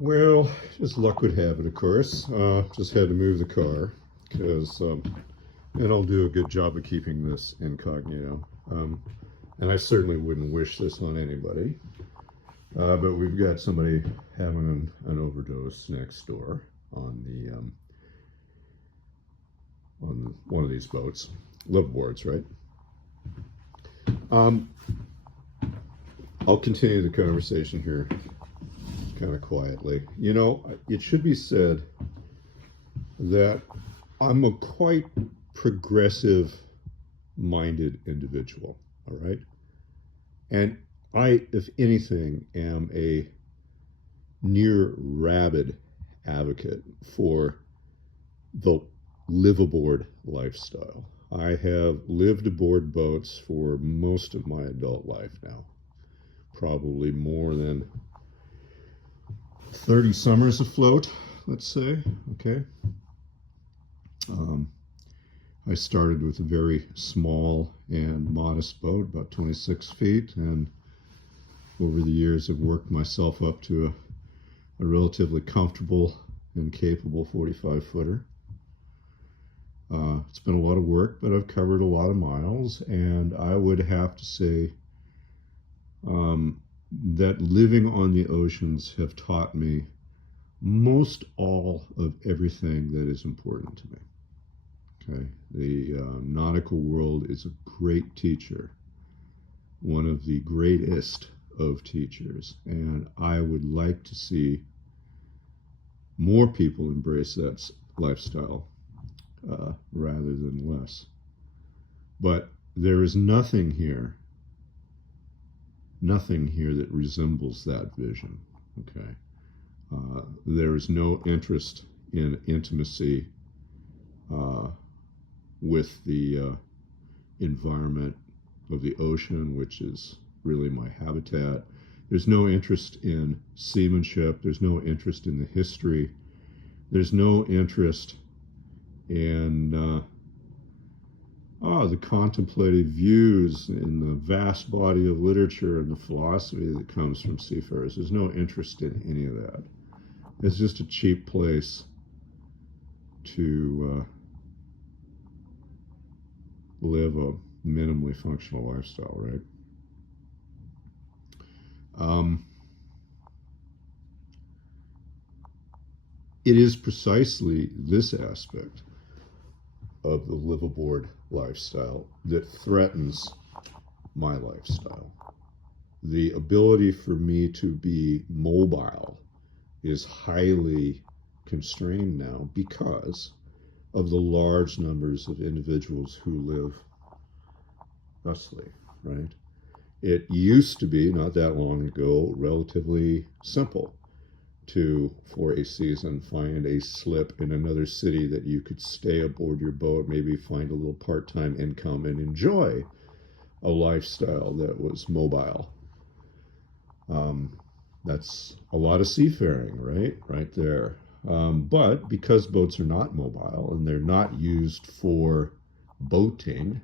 Well, as luck would have it, of course, just had to move the car because, and I'll do a good job of keeping this incognito. And I certainly wouldn't wish this on anybody. But we've got somebody having an overdose next door on one of these boats, Liveaboards, right? I'll continue the conversation here kind of quietly. You know, it should be said that I'm a quite progressive minded individual, all right? And I, if anything, am a near rabid advocate for the liveaboard lifestyle. I have lived aboard boats for most of my adult life now, probably more than 30 summers afloat, let's say, okay? I started with a very small and modest boat, about 26 feet, and over the years have worked myself up to a relatively comfortable and capable 45-footer. It's been a lot of work, but I've covered a lot of miles, and I would have to say that living on the oceans have taught me most all of everything that is important to me. Okay, the nautical world is a great teacher, one of the greatest of teachers, and I would like to see more people embrace that lifestyle rather than less. But there is nothing here that resembles that vision. Okay, there is no interest in intimacy with the environment of the ocean, which is really my habitat. There's no interest in seamanship. There's no interest in the history. There's no interest in the contemplative views in the vast body of literature and the philosophy that comes from seafarers. There's no interest in any of that. It's just a cheap place to live a minimally functional lifestyle, right? It is precisely this aspect of the liveaboard lifestyle that threatens my lifestyle. The ability for me to be mobile is highly constrained now because of the large numbers of individuals who live thusly, right? It used to be, not that long ago, relatively simple to, for a season, find a slip in another city that you could stay aboard your boat, maybe find a little part-time income and enjoy a lifestyle that was mobile. That's a lot of seafaring, right? Right there. But because boats are not mobile and they're not used for boating,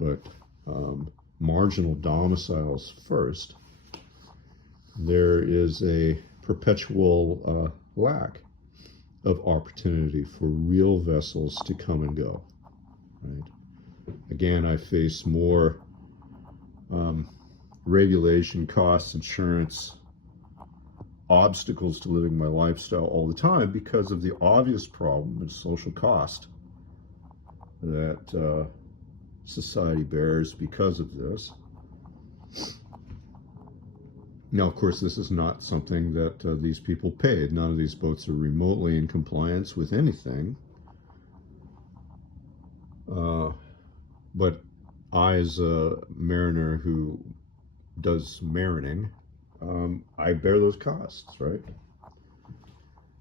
but marginal domiciles first, there is a perpetual lack of opportunity for real vessels to come and go, right? Again, I face more regulation, costs, insurance, obstacles to living my lifestyle all the time because of the obvious problem and social cost that society bears because of this. Now, of course, this is not something that these people paid. None of these boats are remotely in compliance with anything. But I, as a mariner who does marining, I bear those costs, right?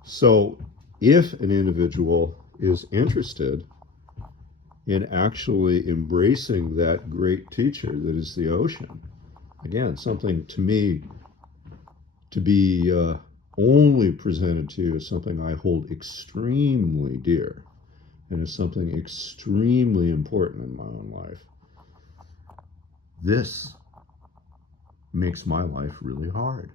So if an individual is interested in actually embracing that great teacher that is the ocean, again, something to me to be only presented to you as something I hold extremely dear and as something extremely important in my own life. This makes my life really hard.